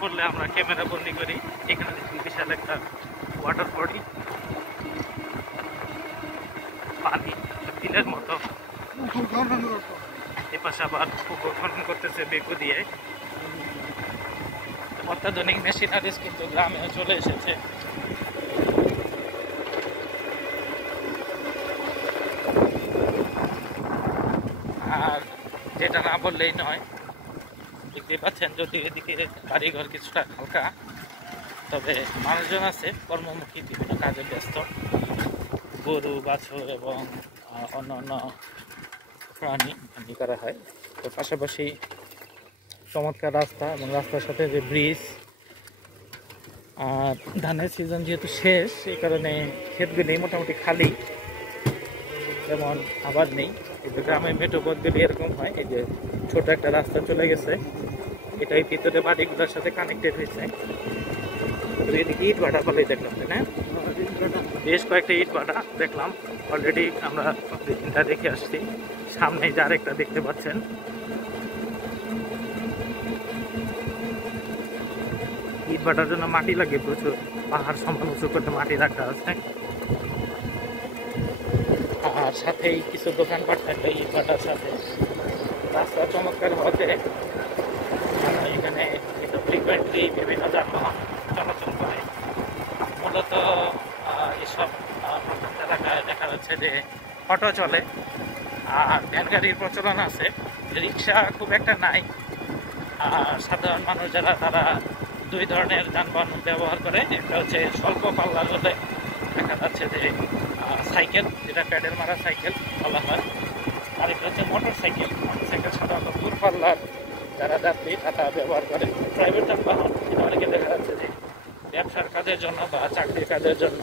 পড়লে আমরা ক্যামেরা বন্দি করি। এখানে দেখি বিশাল একটা ওয়াটার বডি, পানি বিলের মতো। এপাশে আবার পুকুর খনন করতেছে বেকু দিয়ে। অত্যাধুনিক মেশিনারিজ কিন্তু গ্রামেও চলে এসেছে। আর যেটা না বললেই নয়, দেখতে পাচ্ছেন যদি এদিকে বাড়িঘর কিছুটা হালকা, তবে মানুষজন আছে কর্মমুখী, বিভিন্ন কাজে ব্যস্ত। গরু, বাছুর এবং অন্যান্য প্রাণী হানি করা হয়। তো পাশাপাশি চমৎকার রাস্তা এবং রাস্তার সাথে যে ব্রিজ। আর ধানের সিজন যেহেতু শেষ, এই কারণে ক্ষেতগুলি মোটামুটি খালি, যেমন আবাদ নেই। এই যে গ্রামের মেঠোপথগুলি এরকম হয়। এই যে ছোট একটা রাস্তা চলে গেছে, এটাই ভিতরে বাড়িগুলোর সাথে কানেক্টেড হয়েছে। এদিকে ইট ভাটা ফলেই দেখলাম, তাই না? বেশ কয়েকটা ইট ভাটা দেখলাম অলরেডি, আমরা 2-3টা দেখে আসছি। সামনে যে আরেকটা দেখতে পাচ্ছেন। ইট ভাটার জন্য মাটি লাগে প্রচুর, পাহাড় সমান উঁচু করতে মাটি রাখা আছে। আর সাথেই কিছু দোকানপাট থাকলে ইট ভাটার সাথে রাস্তা চমৎকার হতে এখানে ফ্রিকুয়েন্টলি বিভিন্ন যানবাহন চলাচল করে। মূলত এসব এলাকায় দেখা যাচ্ছে যে অটো চলে আর ভ্যান গাড়ির প্রচলন আছে, রিক্সা খুব একটা নাই। আর সাধারণ মানুষ যারা, তারা দুই ধরনের যানবাহন ব্যবহার করে। একটা হচ্ছে স্বল্প পাল্লার হলে দেখা যাচ্ছে যে সাইকেল, যেটা প্যাডেল মারা সাইকেল বলা হয়। আরেকটা হচ্ছে মোটর সাইকেল। মোটরসাইকেল সাধারণত দূরপাল্লার যারা যাত্রী তারা ব্যবহার করে। প্রাইভেট যানবাহন এটা অনেকে দেখা যাচ্ছে যে ব্যবসার কাজের জন্য বা চাকরির কাজের জন্য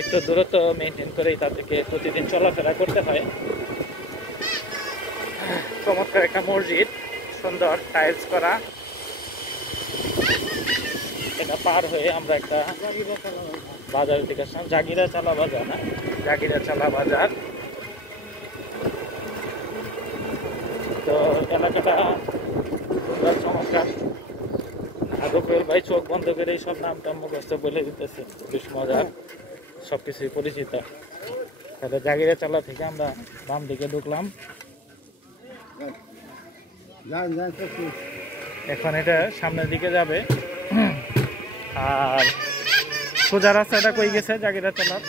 একটু দূরত্ব মেনটেন করেই তাদেরকে প্রতিদিন চলাফেরা করতে হয়। চমৎকার একটা মসজিদ, সুন্দর টাইলস করা। এটা পার হয়ে আমরা একটা বাজারের দিকে আসলাম। জাগিরা চালা বাজার, না জাগিরা চালা বাজার। তো এলাকাটা সুন্দর, চমৎকার। গফুর ভাই চোখ বন্ধ করে সব নামটা মুখস্থ বলে দিতেছে, বেশ মজার, সবকিছুই পরিচিত। তাহলে জাগিরা চালা থেকে আমরা বাম দিকে ঢুকলাম। এখন এটা সামনের দিকে যাবে। আর সোজা রাস্তাটা কই গেছে জাগিরা চালার?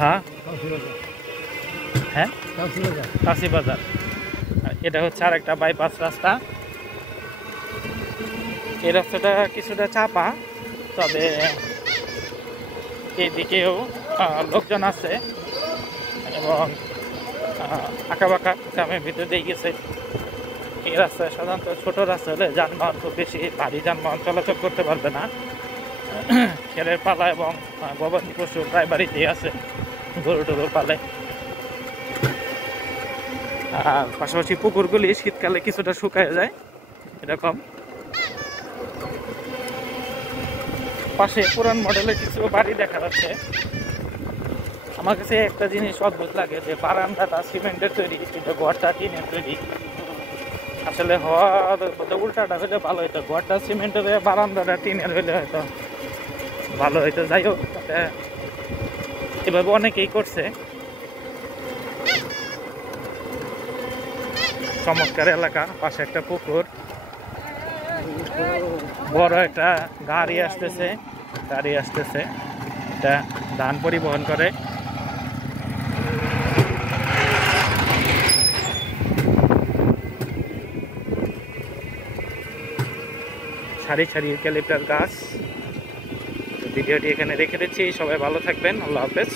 হ্যাঁ হ্যাঁ, কাশি বাজার। এটা হচ্ছে আর একটা বাইপাস রাস্তা। এই রাস্তাটা কিছুটা চাপা, তবে এদিকেও লোকজন আছে এবং আঁকাবাঁকা গ্রামের ভিতর দিয়ে গেছে। এই রাস্তায় সাধারণত ছোট রাস্তা হলে যানবাহন খুব বেশি ভারী যানবাহন চলাচল করতে পারবে না। খেলের পালা এবং গবাদি পশু প্রায় বাড়িতেই আছে, গরু টরু পালে। আর পাশাপাশি পুকুরগুলি শীতকালে কিছুটা শুকায় যায় এরকম। পাশে পুরান মডেলের কিছু বাড়ি দেখা যাচ্ছে। আমার কাছে একটা জিনিস অদ্ভুত লাগে যে বারান্দাটা সিমেন্টের তৈরি, কিন্তু ঘরটা টিনের তৈরি। আসলে হওয়ার উল্টাটা হলে ভালো হইতো, ঘরটা সিমেন্টের হয়ে বারান্দাটা টিনের হইলে হয়তো ভালো হইতো। যাই হোক, এভাবে অনেকেই করছে। চমৎকার এলাকা, পাশে একটা পুকুর, বড় একটা গাড়ি আসতেছে। এটা ধান পরিবহন করে। সারি সারি ইউক্যালিপটাস গাছ। ভিডিওটি এখানে রেখে দিচ্ছি। সবাই ভালো থাকবেন। আল্লাহ হাফেজ।